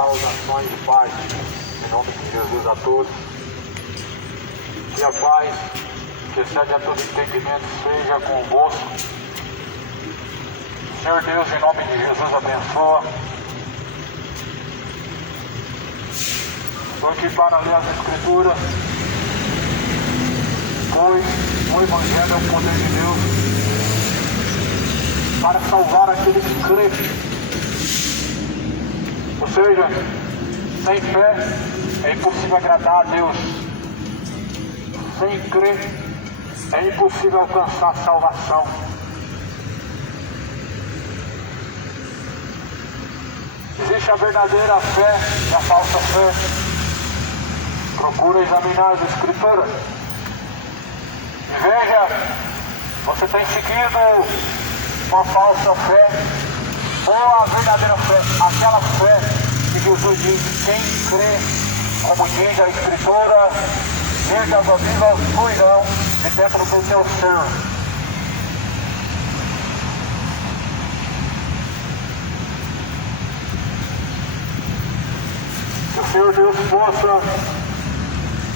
saudações de paz, em nome de Jesus a todos. Que a paz, que excede a todo entendimento, seja convosco. Senhor Deus, em nome de Jesus, abençoa. Estou aqui para ler as Escrituras, pois o Evangelho é o poder de Deus para salvar aquele que crê. Ou seja, sem fé é impossível agradar a Deus. Sem crer é impossível alcançar a salvação. Existe a verdadeira fé e a falsa fé. Procura examinar as Escrituras. Veja, você tem seguido uma falsa fé ou a verdadeira fé, aquela fé que Jesus diz: quem crê, como diz a Escritura, desde as vivas fluirão de dentro do teu ser. Que o Senhor Deus possa,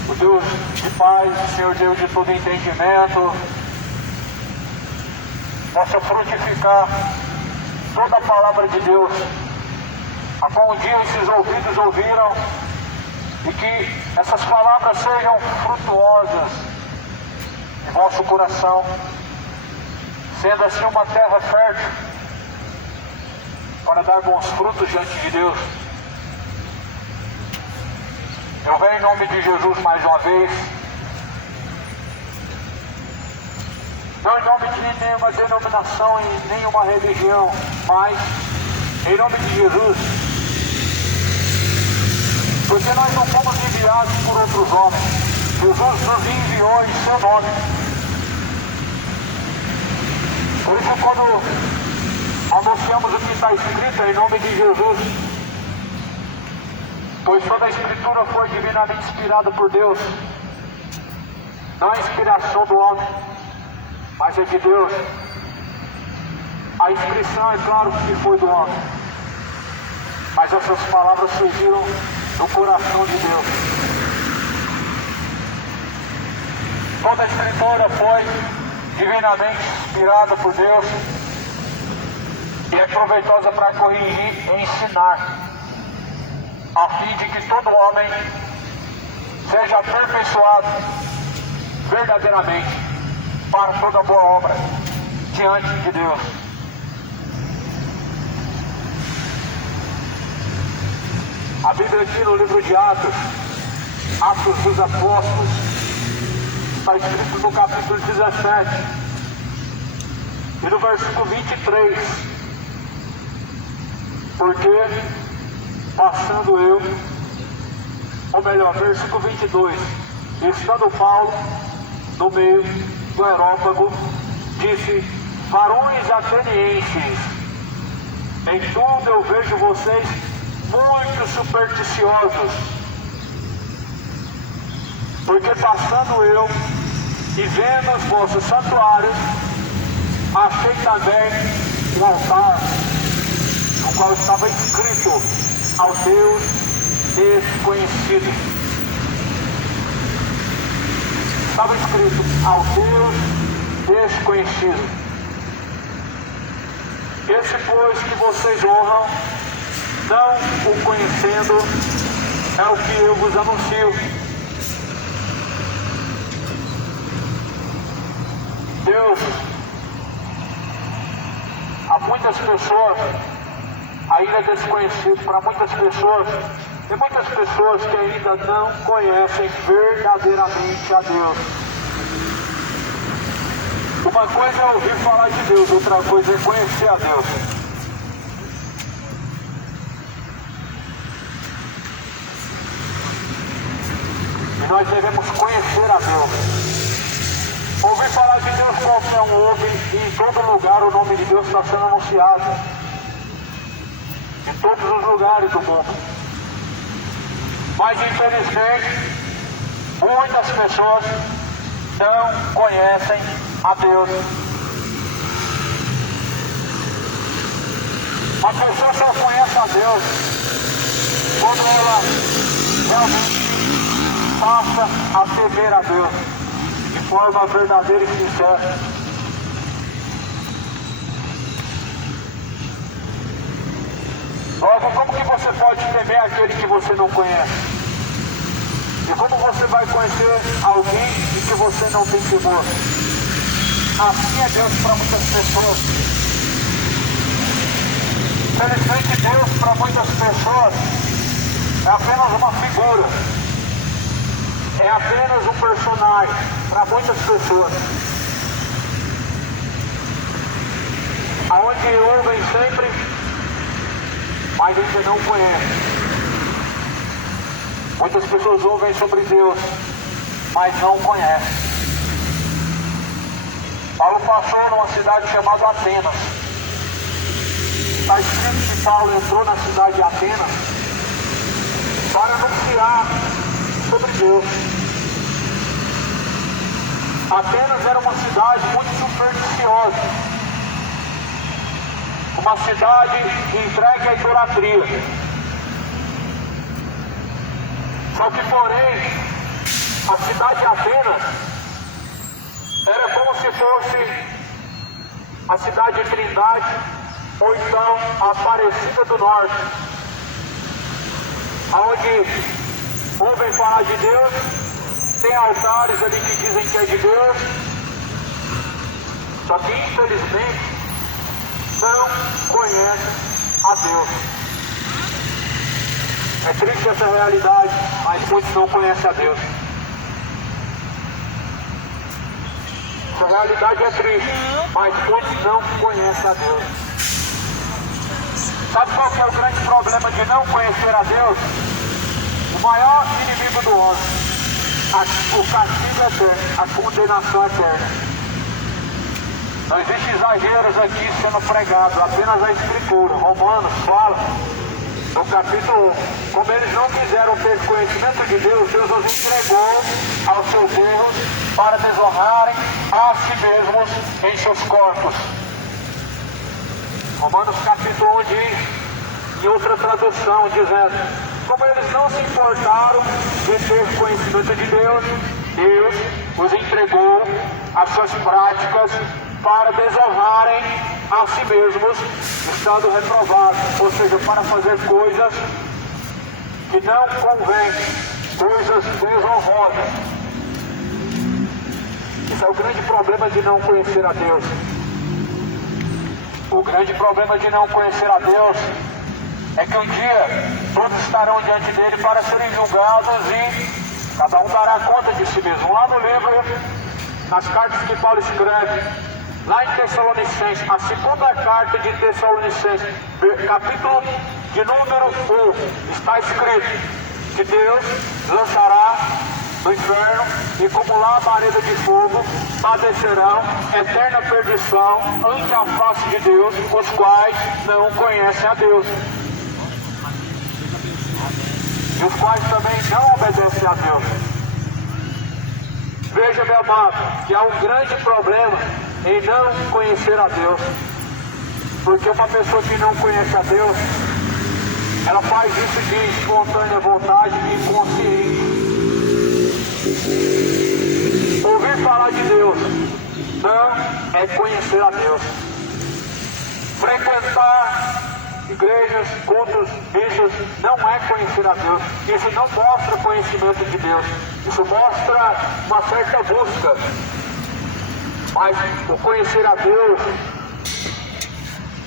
o Deus de paz, o Senhor Deus de todo entendimento, possa frutificar toda a palavra de Deus, a qual um dia esses ouvidos ouviram, e que essas palavras sejam frutuosas em vosso coração, sendo assim uma terra fértil para dar bons frutos diante de Deus. Eu venho em nome de Jesus mais uma vez, não em nome de nenhuma denominação e nenhuma religião, mas em nome de Jesus, porque nós não fomos enviados por outros homens. Jesus nos enviou em seu nome. Por isso, quando anunciamos o que está escrito, é em nome de Jesus, pois toda a Escritura foi divinamente inspirada por Deus, não a inspiração do homem, mas é de Deus. A inscrição, é claro que foi do homem, mas essas palavras surgiram do coração de Deus. Toda a Escritura foi divinamente inspirada por Deus e é proveitosa para corrigir e ensinar, a fim de que todo homem seja aperfeiçoado verdadeiramente para toda boa obra diante de Deus. A Bíblia aqui no livro de Atos dos Apóstolos, está escrito no capítulo 17 e no versículo 23, porque passando eu, ou melhor, versículo 22, estando Paulo no meio do Areópago, disse: varões atenienses, em tudo eu vejo vocês muito supersticiosos, porque passando eu e vendo os vossos santuários, achei também um altar, no qual estava escrito: ao Deus desconhecido. Estava escrito: ao Deus desconhecido. Esse, pois, que vocês honram, não o conhecendo, é o que eu vos anuncio. Deus, há muitas pessoas ainda desconhecido para muitas pessoas, e muitas pessoas que ainda não conhecem verdadeiramente a Deus. Uma coisa é ouvir falar de Deus, outra coisa é conhecer a Deus. E nós devemos conhecer a Deus. Ouvir falar de Deus qualquer um ouve, e em todo lugar o nome de Deus está sendo anunciado. Em todos os lugares do mundo. Mas infelizmente, muitas pessoas não conhecem a Deus. A pessoa só conhece a Deus quando ela realmente passa a temer a Deus de forma verdadeira e sincera. Logo, como que você pode temer aquele que você não conhece? E como você vai conhecer alguém de que você não tem temor? Assim é Deus para muitas pessoas. Infelizmente, Deus para muitas pessoas é apenas uma figura. É apenas um personagem para muitas pessoas. Aonde ouvem sempre, mas ainda não conhecem. Muitas pessoas ouvem sobre Deus, mas não conhecem. Paulo passou numa cidade chamada Atenas. Está escrito que Paulo entrou na cidade de Atenas para anunciar sobre Deus. Atenas era uma cidade muito supersticiosa, uma cidade entregue à idolatria. Só que, porém, a cidade de Atenas era como se fosse a cidade de Trindade, ou então a Aparecida do Norte, onde ouvem falar de Deus, tem altares ali que dizem que é de Deus, só que infelizmente não conhecem a Deus. É triste essa realidade, mas muitos não conhecem a Deus. Essa realidade é triste, mas muitos não conhecem a Deus. Sabe qual que é o grande problema de não conhecer a Deus? O maior inimigo do homem, o castigo eterno, a condenação eterna. Não existe exageros aqui sendo pregados, apenas a Escritura. Romanos fala, no capítulo 1, como eles não quiseram ter conhecimento de Deus, Deus os entregou aos seus erros para desonrarem a si mesmos em seus corpos. Romanos capítulo 1 diz, em outra tradução, dizendo, como eles não se importaram de ter conhecimento de Deus, Deus os entregou às suas práticas para desonrarem a si mesmos, estando reprovados, ou seja, para fazer coisas que não convêm, coisas desonrosas. Isso é o grande problema de não conhecer a Deus. O grande problema de não conhecer a Deus é que um dia todos estarão diante dele para serem julgados e cada um dará conta de si mesmo. Lá no livro, nas cartas que Paulo escreve, lá em Tessalonicenses, a segunda carta de Tessalonicenses, capítulo de número 1, está escrito que Deus lançará no inferno e como labareda de fogo padecerão eterna perdição ante a face de Deus, os quais não conhecem a Deus. E os quais também não obedecem a Deus. Veja, meu amado, que há um grande problema em não conhecer a Deus. Porque uma pessoa que não conhece a Deus, ela faz isso de espontânea vontade e consciente. Ouvir falar de Deus não é conhecer a Deus. Frequentar igrejas, cultos, missas, não é conhecer a Deus. Isso não mostra conhecimento de Deus. Isso mostra uma certa busca. Mas o conhecer a Deus,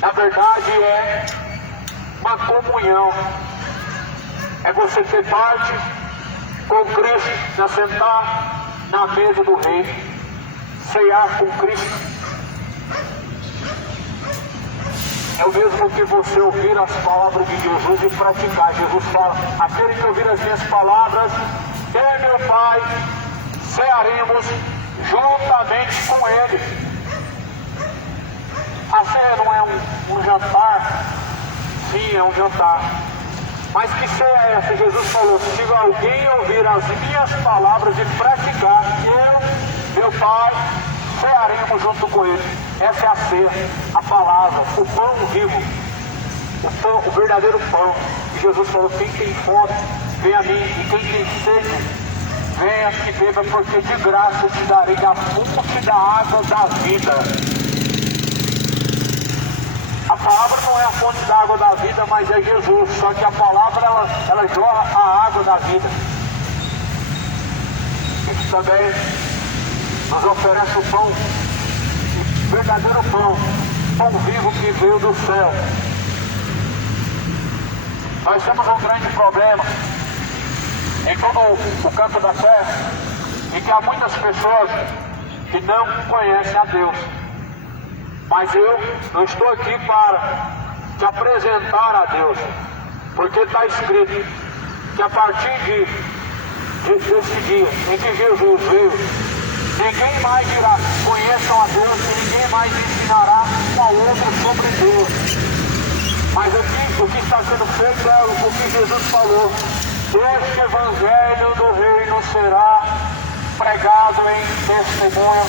na verdade, é uma comunhão. É você ter parte com Cristo, se assentar na mesa do Rei, ceiar com Cristo. É o mesmo que você ouvir as palavras de Jesus e praticar. Jesus fala, aquele que ouvir as minhas palavras, eu e meu Pai cearemos juntamente com Ele. A ceia não é um jantar? Sim, é um jantar. Mas que ceia é essa? Jesus falou, se alguém ouvir as minhas palavras e praticar, eu, meu Pai, cearemos junto com Ele. Essa é a ceia, a palavra, o pão vivo, o verdadeiro pão. Jesus falou, quem tem fome, vem a mim, e quem tem sede, venha que beba, porque de graça eu te darei da fonte da água da vida. A palavra não é a fonte da água da vida, mas é Jesus. Só que a palavra, ela jorra a água da vida. Isso também nos oferece o pão, o verdadeiro pão, pão vivo que veio do céu. Nós temos um grande problema em todo o campo da terra, e que há muitas pessoas que não conhecem a Deus. Mas eu não estou aqui para te apresentar a Deus, porque está escrito que a partir desse dia em que Jesus veio, ninguém mais dirá, conheçam a Deus, e ninguém mais ensinará um ao outro sobre Deus. Mas o que está sendo feito é o que Jesus falou. Este evangelho do reino será pregado em testemunho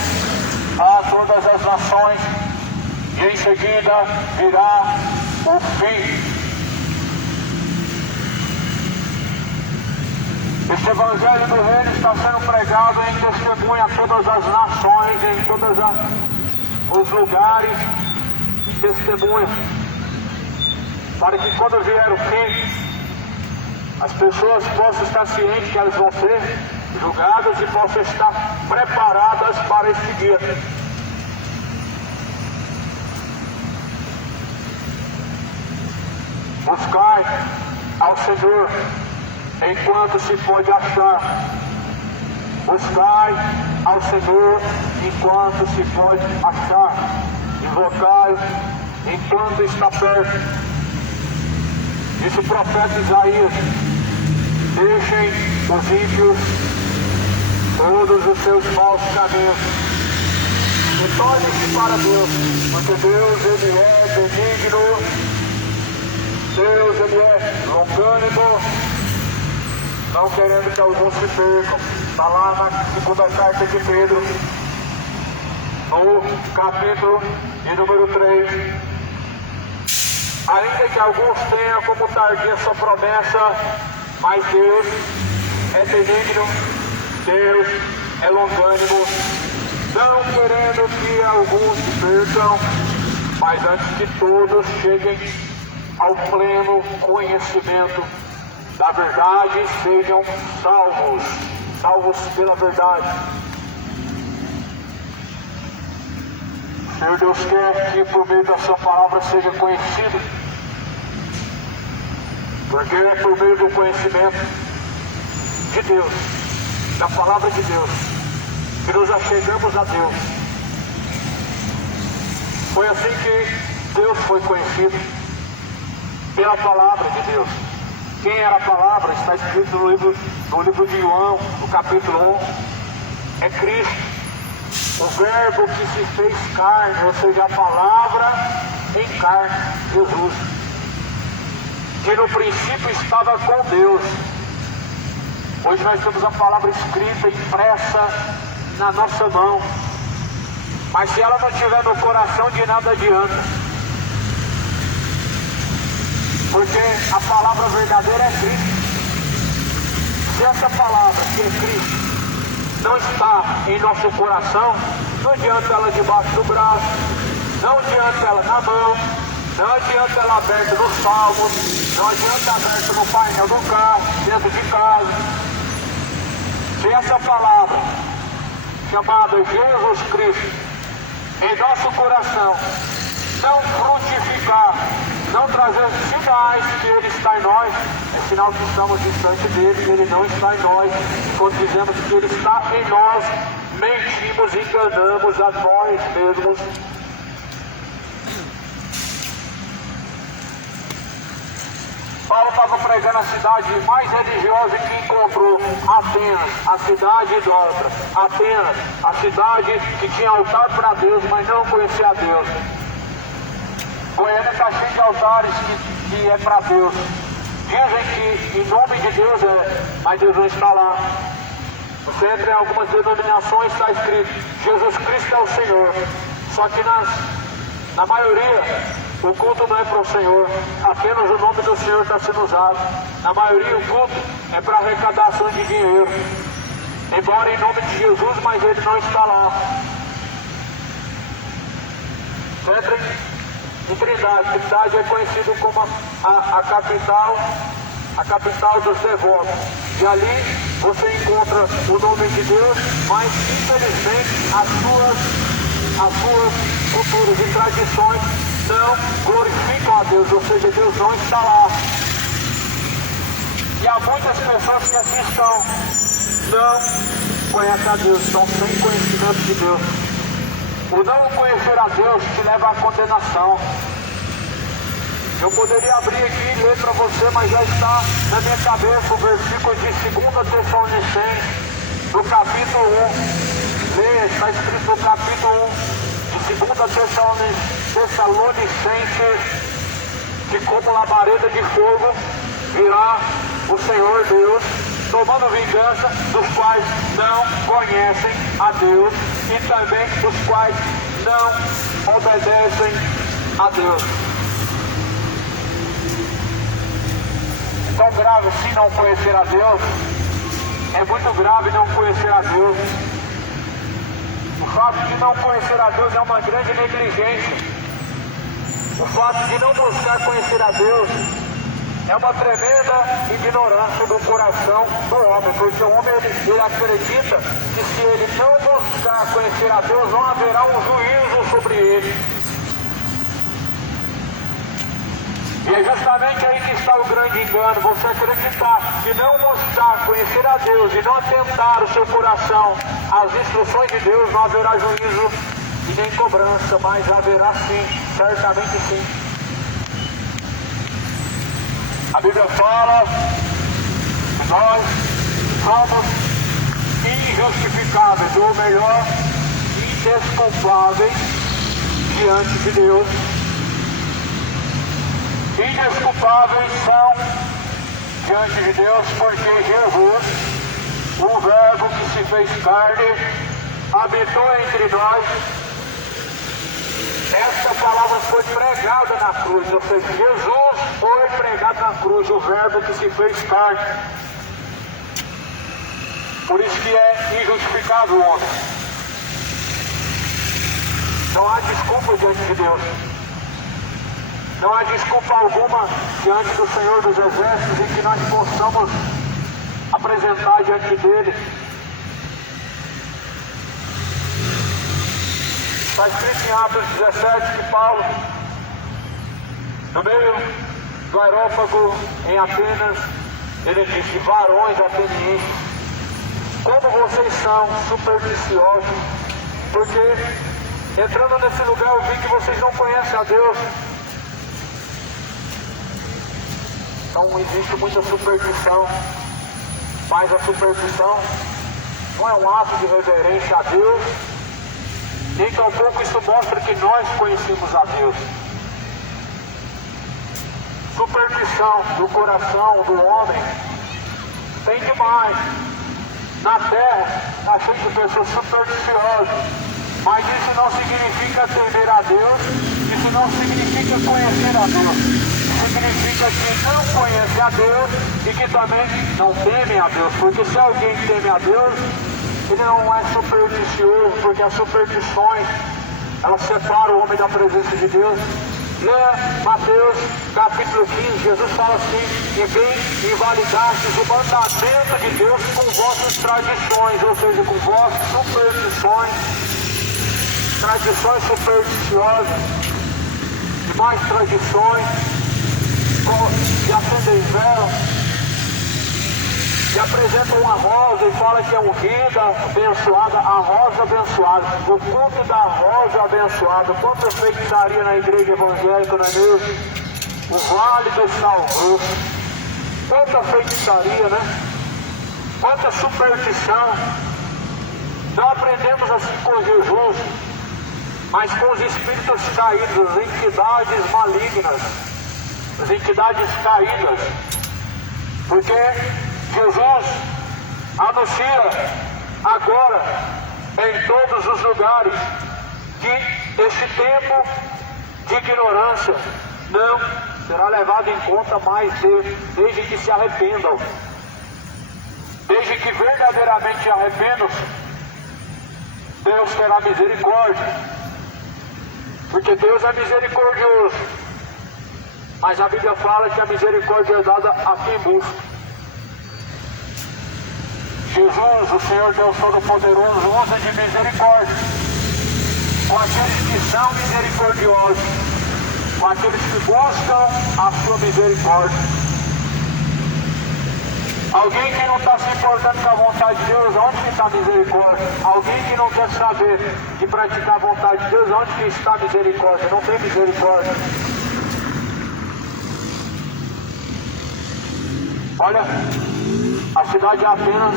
a todas as nações, e em seguida virá o fim. Este evangelho do reino está sendo pregado em testemunho a todas as nações, em todos os lugares, testemunha, para que quando vier o fim, as pessoas possam estar cientes que elas vão ser julgadas e possam estar preparadas para esse dia. Buscai ao Senhor enquanto se pode achar. Buscai ao Senhor enquanto se pode achar. Invocai enquanto está perto. Disse o profeta Isaías: deixem os ímpios todos os seus maus caminhos e tornem-se para Deus, porque Deus, Ele é benigno, Deus, Ele é longânimo, não querendo que alguns se percam. Está lá na segunda carta de Pedro, no capítulo de número 3. Ainda que alguns tenham como tardia sua promessa, mas Deus é benigno, Deus é longânimo, não querendo que alguns se percam, mas antes que todos cheguem ao pleno conhecimento da verdade, sejam salvos pela verdade. Senhor Deus quer que por meio da sua palavra seja conhecido, porque é por meio do conhecimento de Deus, da palavra de Deus, que nos achegamos a Deus. Foi assim que Deus foi conhecido, pela palavra de Deus. Quem era a palavra? Está escrito no livro de João, no capítulo 1, é Cristo. O verbo que se fez carne, ou seja, a palavra em carne, Jesus, que no princípio estava com Deus. Hoje nós temos a palavra escrita, impressa na nossa mão, mas se ela não estiver no coração, de nada adianta, porque a palavra verdadeira é Cristo. Se essa palavra, que é Cristo, não está em nosso coração, não adianta ela debaixo do braço, não adianta ela na mão, não adianta ela aberta nos salmos, não adianta aberta no painel do carro, dentro de casa. Se essa palavra, chamada Jesus Cristo, em nosso coração, não frutificar, não trazer sinais que Ele está em nós, é sinal que estamos distante dele, Ele não está em nós. Quando dizemos que Ele está em nós, mentimos e enganamos a nós mesmos. Paulo estava pregando a cidade mais religiosa que encontrou, Atenas, a cidade idólatra. Atenas, a cidade que tinha altar para Deus, mas não conhecia a Deus. Goiânia está cheio de altares que é para Deus. Dizem que em nome de Deus é, mas Deus não está lá. Você entra em algumas denominações, está escrito Jesus Cristo é o Senhor. Só que na maioria O culto não é para o Senhor, apenas o nome do Senhor está sendo usado. Na maioria o culto é para arrecadação de dinheiro. Embora em nome de Jesus, mas ele não está lá. Entrem em Trindade. Trindade é conhecido como a capital dos devotos. E ali você encontra o nome de Deus, mas infelizmente as suas culturas e tradições não glorificam a Deus, ou seja, Deus não está lá. E há muitas pessoas que assim estão, não conhecem a Deus, estão sem conhecimento de Deus. O não conhecer a Deus te leva à condenação. Eu poderia abrir aqui e ler para você, mas já está na minha cabeça o versículo de 2 Tessalonicenses, no capítulo 1. Leia, está escrito no capítulo 1 de 2 Tessalonicenses, que como labareda de fogo virá o Senhor Deus, tomando vingança dos quais não conhecem a Deus e também dos quais não obedecem a Deus. Tão grave se não conhecer a Deus, é muito grave não conhecer a Deus. O fato de não conhecer a Deus é uma grande negligência. O fato de não buscar conhecer a Deus é uma tremenda ignorância do coração do homem, porque o homem ele acredita que se ele não buscar conhecer a Deus, não haverá um juízo sobre ele. E é justamente aí que está o grande engano, você acreditar que não buscar conhecer a Deus e não atentar o seu coração às instruções de Deus, não haverá juízo e nem cobrança, mas haverá sim, certamente sim. A Bíblia fala que nós somos injustificáveis, ou melhor, indesculpáveis diante de Deus. Indesculpáveis são diante de Deus, porque Jesus, o Verbo que se fez carne, habitou entre nós. Esta palavra foi pregada na cruz, ou seja, Jesus foi pregado na cruz, o Verbo que se fez carne. Por isso que é injustificável o homem. Não há desculpa diante de Deus. Não há desculpa alguma diante do Senhor dos Exércitos em que nós possamos apresentar diante dele. Está escrito em Atos 17 que Paulo, no meio do aerópago em Atenas, ele disse: varões atenienses, como vocês são supersticiosos, porque entrando nesse lugar eu vi que vocês não conhecem a Deus. Então existe muita superstição, mas a superstição não é um ato de reverência a Deus, nem tampouco isso mostra que nós conhecemos a Deus. Superstição do coração do homem tem demais. Na terra está cheio de pessoas supersticiosas, mas isso não significa temer a Deus, isso não significa conhecer a Deus. Significa que não conhece a Deus e que também não teme a Deus, porque se alguém teme a Deus, ele não é supersticioso, porque as superstições, elas separam o homem da presença de Deus. Leia Mateus capítulo 15, Jesus fala assim: e bem invalidastes o mandamento de Deus com vossas tradições, ou seja, com vossas superstições, tradições supersticiosas, demais tradições, que acendem vela, e apresentam uma rosa e fala que é ungida, abençoada, a rosa abençoada, o culto da rosa abençoada. Quanta feitiçaria na igreja evangélica, não é mesmo? O vale do sal grosso, quanta feitiçaria, né? Quanta superstição. Não aprendemos assim com Jesus, mas com os espíritos caídos, as entidades malignas, as entidades caídas, porque Jesus anuncia agora em todos os lugares que este tempo de ignorância. Não, será levado em conta mais desde que se arrependam. Desde que verdadeiramente se arrependam, Deus terá misericórdia. Porque Deus é misericordioso. Mas a Bíblia fala que a misericórdia é dada a quem busca. Jesus, o Senhor Deus Todo-Poderoso, usa de misericórdia com aqueles que são misericordiosos, com aqueles que buscam a sua misericórdia. Alguém que não está se importando com a vontade de Deus, onde que está a misericórdia? Alguém que não quer saber de praticar a vontade de Deus, onde que está a misericórdia? Não tem misericórdia. Olha, a cidade de Atenas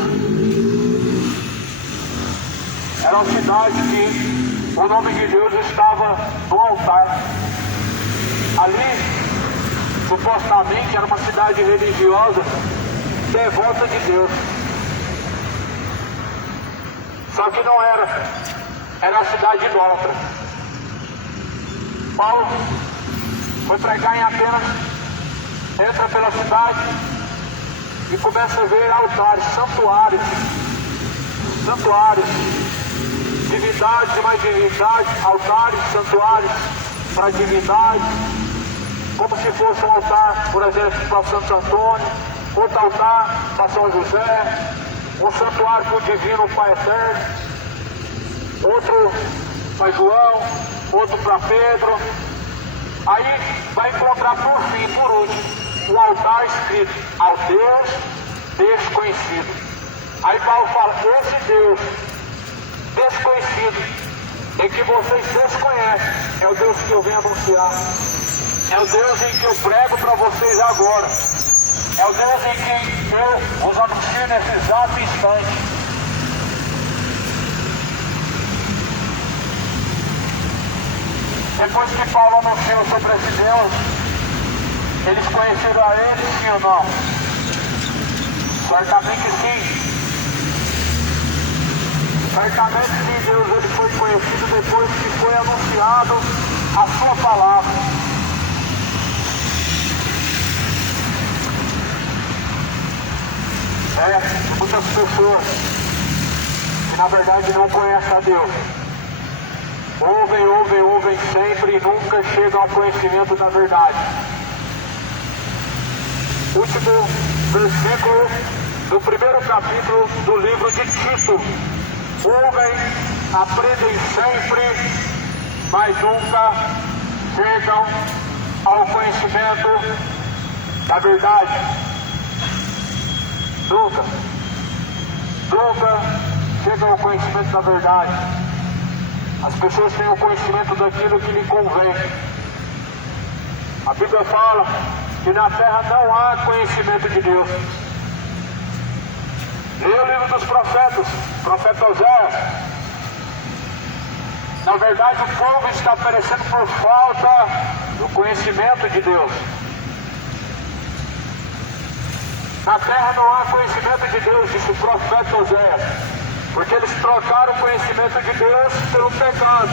era uma cidade que o nome de Deus estava no altar. Ali, supostamente, era uma cidade religiosa, devota de Deus. Só que não era. Era a cidade idólatra. Paulo foi pregar em Atenas, entra pela cidade e começa a ver altares, santuários, divindades e mais divindades, altares, santuários para divindades, como se fosse um altar, por exemplo, para Santo Antônio, outro altar para São José, um santuário para o Divino Pai Eterno, outro para João, outro para Pedro. Aí vai encontrar por fim, por último, um altar escrito ao Deus desconhecido. Aí Paulo fala, esse Deus desconhecido, em que vocês desconhecem, é o Deus que eu venho anunciar. É o Deus em que eu prego para vocês agora. É o Deus em que eu vos anuncio nesse exato instante. Depois que Paulo anunciou sobre esse Deus, eles conheceram a ele, sim ou não? Certamente sim. Certamente sim, Deus ele foi conhecido depois que foi anunciado a sua palavra. Muitas pessoas que na verdade não conhecem a Deus ouvem sempre e nunca chegam ao conhecimento da verdade. Último versículo do primeiro capítulo do livro de Tito. Ouvem, aprendem sempre, mas nunca chegam ao conhecimento da verdade. Nunca chegam ao conhecimento da verdade. As pessoas têm o conhecimento daquilo que lhe convém. A Bíblia fala que na terra não há conhecimento de Deus. Leia o livro dos profetas, profeta Oséias. Na verdade, o povo está perecendo por falta do conhecimento de Deus. Na terra não há conhecimento de Deus, disse o profeta Oséias, porque eles trocaram o conhecimento de Deus pelo pecado.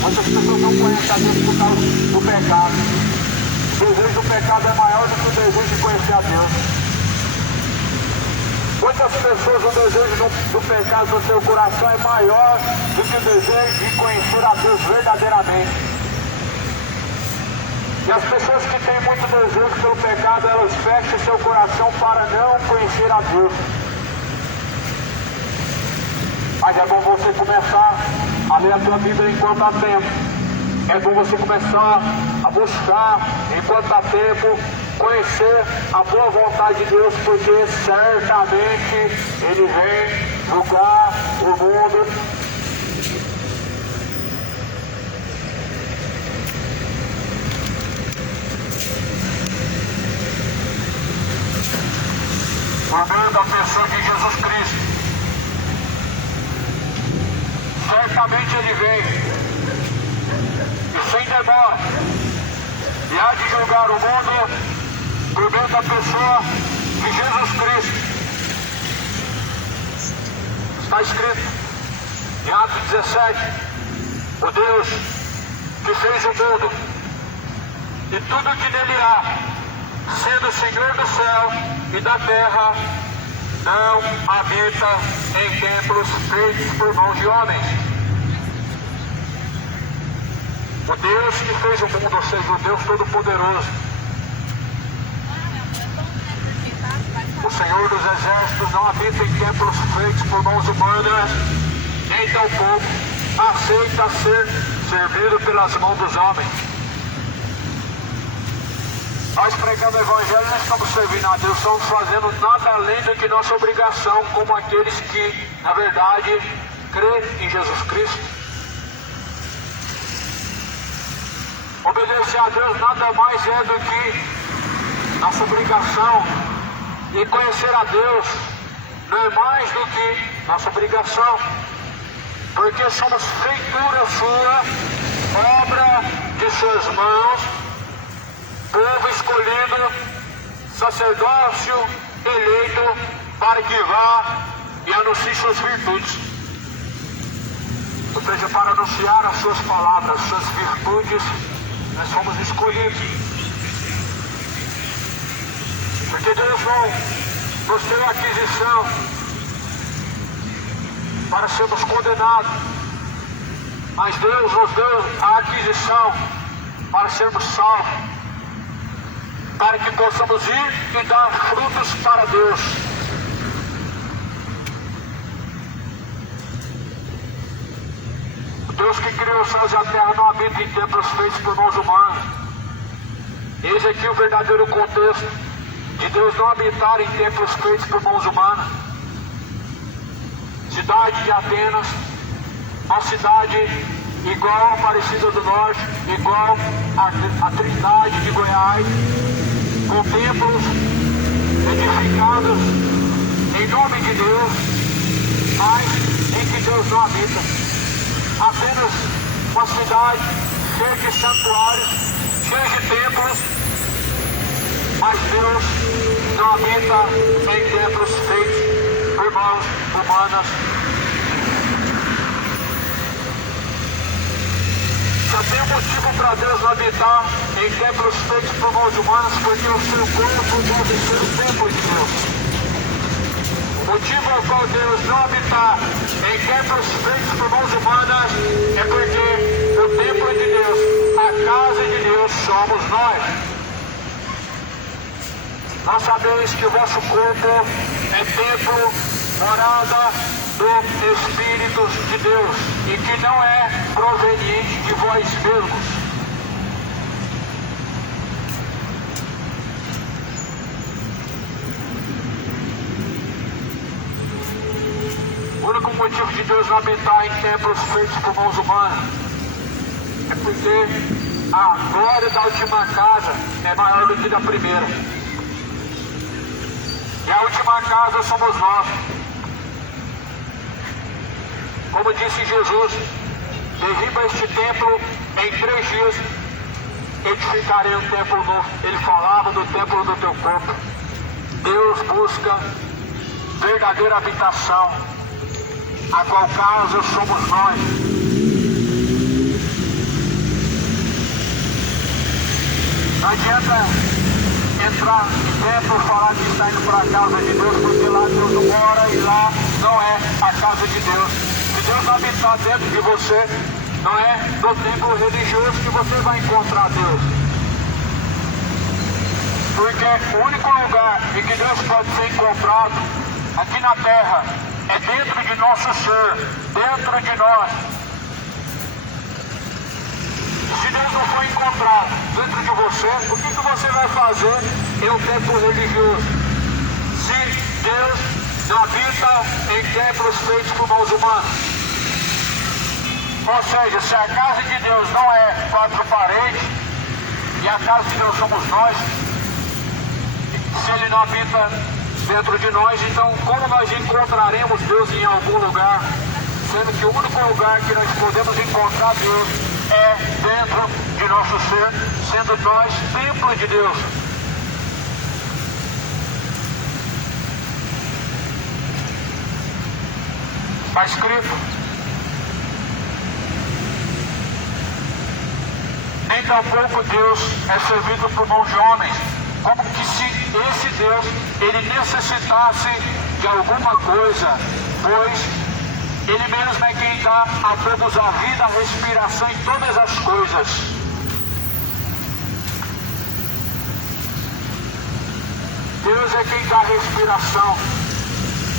Muitas pessoas não conhecem a Deus por causa do pecado. O desejo do pecado é maior do que o desejo de conhecer a Deus. Muitas pessoas, o desejo do pecado no seu coração é maior do que o desejo de conhecer a Deus verdadeiramente. E as pessoas que têm muito desejo pelo pecado, elas fecham seu coração para não conhecer a Deus. Mas é bom você começar a ler a tua Bíblia enquanto há tempo. É bom você começar a buscar enquanto há tempo, conhecer a boa vontade de Deus, porque certamente Ele vem julgar o mundo. Por meio da pessoa de Jesus Cristo. Certamente Ele vem, e sem demora, e há de julgar o mundo por meio da pessoa de Jesus Cristo. Está escrito em Atos 17, o Deus que fez o mundo e tudo que nele há, sendo Senhor do céu e da terra, não habita em templos feitos por mãos de homens. O Deus que fez o mundo, ou seja, o Deus Todo-Poderoso, o Senhor dos Exércitos, não habita em templos feitos por mãos humanas, nem tampouco aceita ser servido pelas mãos dos homens. Nós pregando o Evangelho não estamos servindo a Deus, estamos fazendo nada além do que nossa obrigação, como aqueles que, na verdade, crê em Jesus Cristo. Obedecer a Deus nada mais é do que nossa obrigação. E conhecer a Deus não é mais do que nossa obrigação. Porque somos feitura sua, obra de suas mãos, povo escolhido, sacerdócio eleito, para que vá e anuncie suas virtudes. Ou seja, para anunciar as suas palavras, as suas virtudes, nós somos escolhidos. Porque Deus não nos deu aquisição para sermos condenados, mas Deus nos deu a aquisição para sermos salvos, para que possamos ir e dar frutos para Deus. O Deus que criou os céus e a terra não habita em templos feitos por mãos humanas. Eis aqui o verdadeiro contexto de Deus não habitar em templos feitos por mãos humanas. Cidade de Atenas, uma cidade igual a Aparecida do Norte, igual a Trindade de Goiás, com templos edificados em nome de Deus, mas em que Deus não habita. Apenas uma cidade cheia de santuários, cheia de templos, mas Deus não habita em templos feitos por mãos humanas. Só tem um motivo para Deus não habitar em templos feitos por mãos humanas, porque o seu corpo deve ser o templo de Deus. O motivo ao qual Deus não habitar em templos feitos por mãos humanas é porque o templo de Deus, a casa de Deus, somos nós. Nós sabemos que o vosso corpo é templo, morada do Espírito de Deus, e que não é proveniente de vós mesmos. O único motivo de Deus não habitar em templos feitos por mãos humanas é porque a glória da última casa é maior do que da primeira. E a última casa somos nós. Como disse Jesus, derriba este templo em 3 dias, edificarei um templo novo. Ele falava do templo do teu corpo. Deus busca verdadeira habitação, a qual caso somos nós. Não adianta entrar em templo, falar que está indo para a casa de Deus, porque lá Deus não mora e lá não é a casa de Deus. Se Deus não habitar dentro de você, não é no templo religioso que você vai encontrar Deus. Porque o único lugar em que Deus pode ser encontrado aqui na terra é dentro de nosso ser, dentro de nós. Se Deus não for encontrado dentro de você, o que você vai fazer em um templo religioso? Se Deus não habita em templos feitos por mãos humanas. Ou seja, se a casa de Deus não é 4 paredes, e a casa de Deus somos nós, se Ele não habita dentro de nós, então como nós encontraremos Deus em algum lugar? Sendo que o único lugar que nós podemos encontrar Deus é dentro de nosso ser, sendo nós templo de Deus. Está escrito: nem tampouco Deus é servido por mão de homens, como que se esse Deus, ele necessitasse de alguma coisa, pois ele mesmo é quem dá a todos a vida, a respiração e todas as coisas. Deus é quem dá a respiração,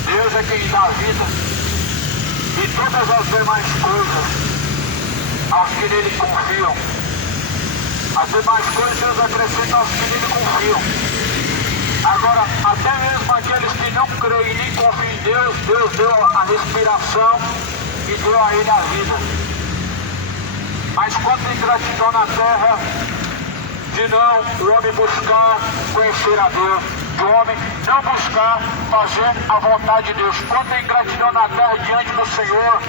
Deus é quem dá a vida e todas as demais coisas aos que nele confiam. As demais coisas Deus acrescenta aos que nele confiam. Agora, até mesmo aqueles que não creem nem confiam em Deus, Deus deu a respiração e deu a ele a vida. Mas quanta ingratidão na terra de não o homem buscar conhecer a Deus, de o homem não buscar fazer a vontade de Deus. Quanta ingratidão na terra diante do Senhor.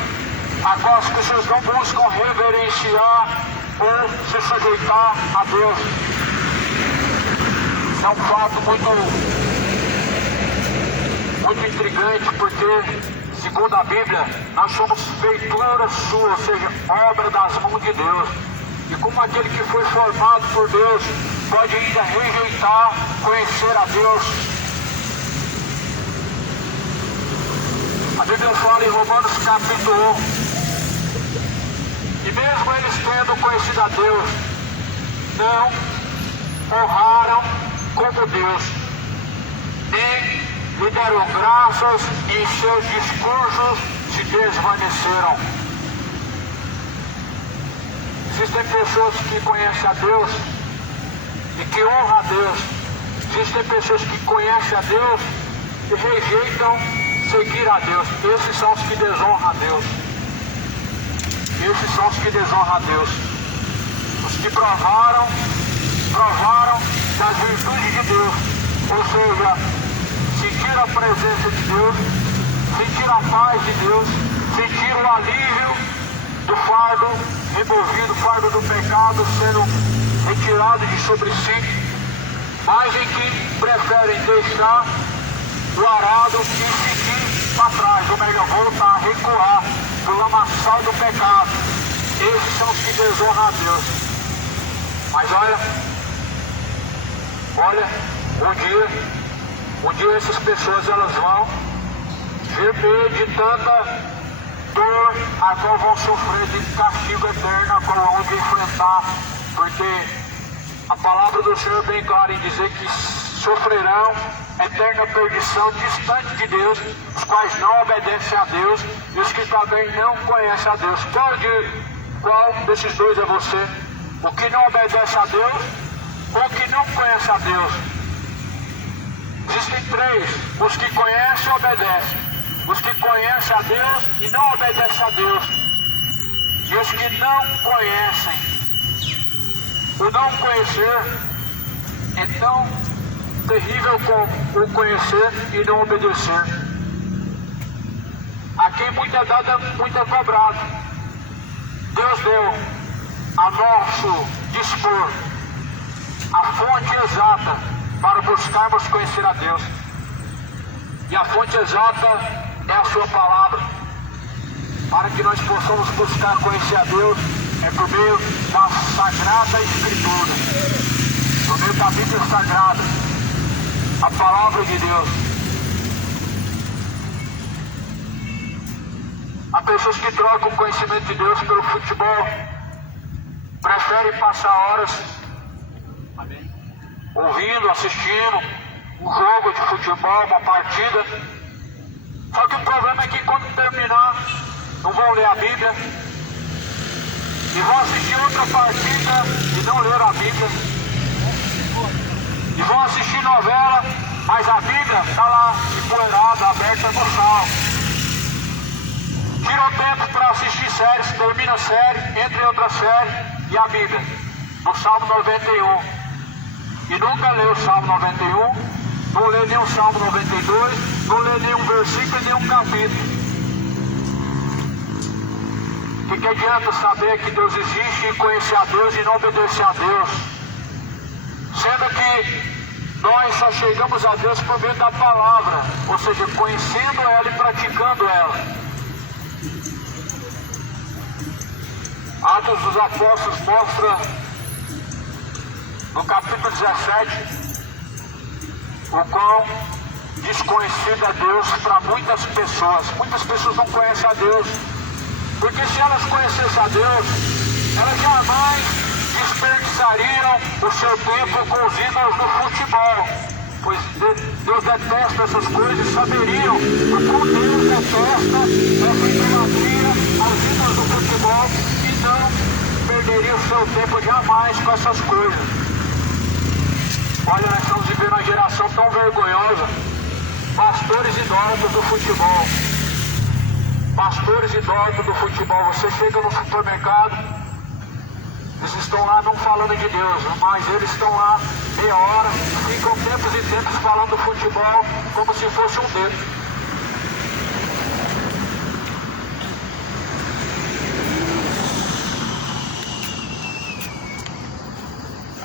Agora as pessoas não buscam reverenciar ou se sujeitar a Deus. É um fato muito intrigante, porque, segundo a Bíblia, nós somos feitura sua, ou seja, obra das mãos de Deus. E como aquele que foi formado por Deus pode ainda rejeitar conhecer a Deus? A Bíblia fala em Romanos capítulo 1. E mesmo eles tendo conhecido a Deus, não honraram como Deus, nem lhe deram graças, e seus discursos se desvaneceram. Existem pessoas que conhecem a Deus e que honram a Deus. Existem pessoas que conhecem a Deus e rejeitam seguir a Deus. Esses são os que desonram a Deus. Esses são os que desonram a Deus. Os que provaram das virtudes de Deus. Ou seja, sentir a presença de Deus, sentir a paz de Deus, sentir o alívio do fardo removido, o fardo do pecado sendo retirado de sobre si, mas em que preferem deixar o arado e seguir para trás, ou melhor, voltar, recuar do lamaçal do pecado. Esses são os que desonram a Deus. Mas olha, um dia essas pessoas elas vão gemer de tanta dor a qual vão sofrer, de castigo eterno a qual vão enfrentar, porque a palavra do Senhor é bem clara em dizer que sofrerão eterna perdição distante de Deus, os quais não obedecem a Deus e os que também não conhecem a Deus. Qual desses dois é você? O que não obedece a Deus ou o que não conhece a Deus? Existem três: os que conhecem e obedecem, os que conhecem a Deus e não obedecem a Deus, e os que não conhecem. O não conhecer é tão terrível como o conhecer e não obedecer. A quem muito é dado, muito é cobrado. Deus deu a nosso dispor a fonte exata para buscarmos conhecer a Deus. E a fonte exata é a sua palavra. Para que nós possamos buscar conhecer a Deus, é por meio da Sagrada Escritura, por meio da Bíblia Sagrada, a palavra de Deus. Há pessoas que trocam o conhecimento de Deus pelo futebol, preferem passar horas ouvindo, assistindo um jogo de futebol, uma partida. Só que o problema é que quando terminar, não vão ler a Bíblia, e vão assistir outra partida e não ler a Bíblia, e vão assistir novela, mas a Bíblia está lá empoeirada, aberta no salmo. Tira o tempo para assistir séries, termina a série, entra em outra série, e a Bíblia, no Salmo 91. E nunca lê o Salmo 91, não lê nem o Salmo 92, não lê nenhum versículo, nem um capítulo. O que adianta saber que Deus existe e conhecer a Deus e não obedecer a Deus? Sendo que nós só chegamos a Deus por meio da palavra, ou seja, conhecendo ela e praticando ela. Atos dos Apóstolos mostra no capítulo 17, o quão desconhecido é Deus para muitas pessoas. Muitas pessoas não conhecem a Deus, porque se elas conhecessem a Deus, elas jamais desperdiçariam o seu tempo com os ídolos no futebol, pois Deus detesta essas coisas e saberiam o quão Deus detesta essa idolatria aos ídolos do futebol e não perderia o seu tempo jamais com essas coisas. Olha, nós estamos vivendo uma geração tão vergonhosa. Pastores idólatras do futebol. Pastores idólatras do futebol. Você chega no supermercado, eles estão lá não falando de Deus, mas eles estão lá meia hora, ficam tempos e tempos falando do futebol como se fosse um dedo.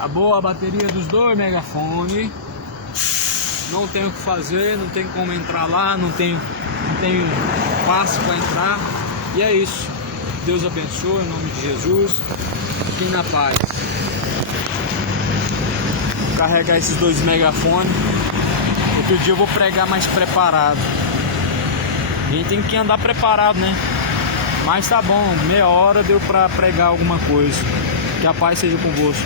Acabou a bateria dos dois megafones. Não tem o que fazer, não tem como entrar lá, não tem passe para entrar. E é isso. Deus abençoe em nome de Jesus. Fiquem na paz. Vou carregar esses dois megafones. Outro dia eu vou pregar mais preparado. A gente tem que andar preparado, né? Mas tá bom, meia hora deu para pregar alguma coisa. Que a paz seja convosco.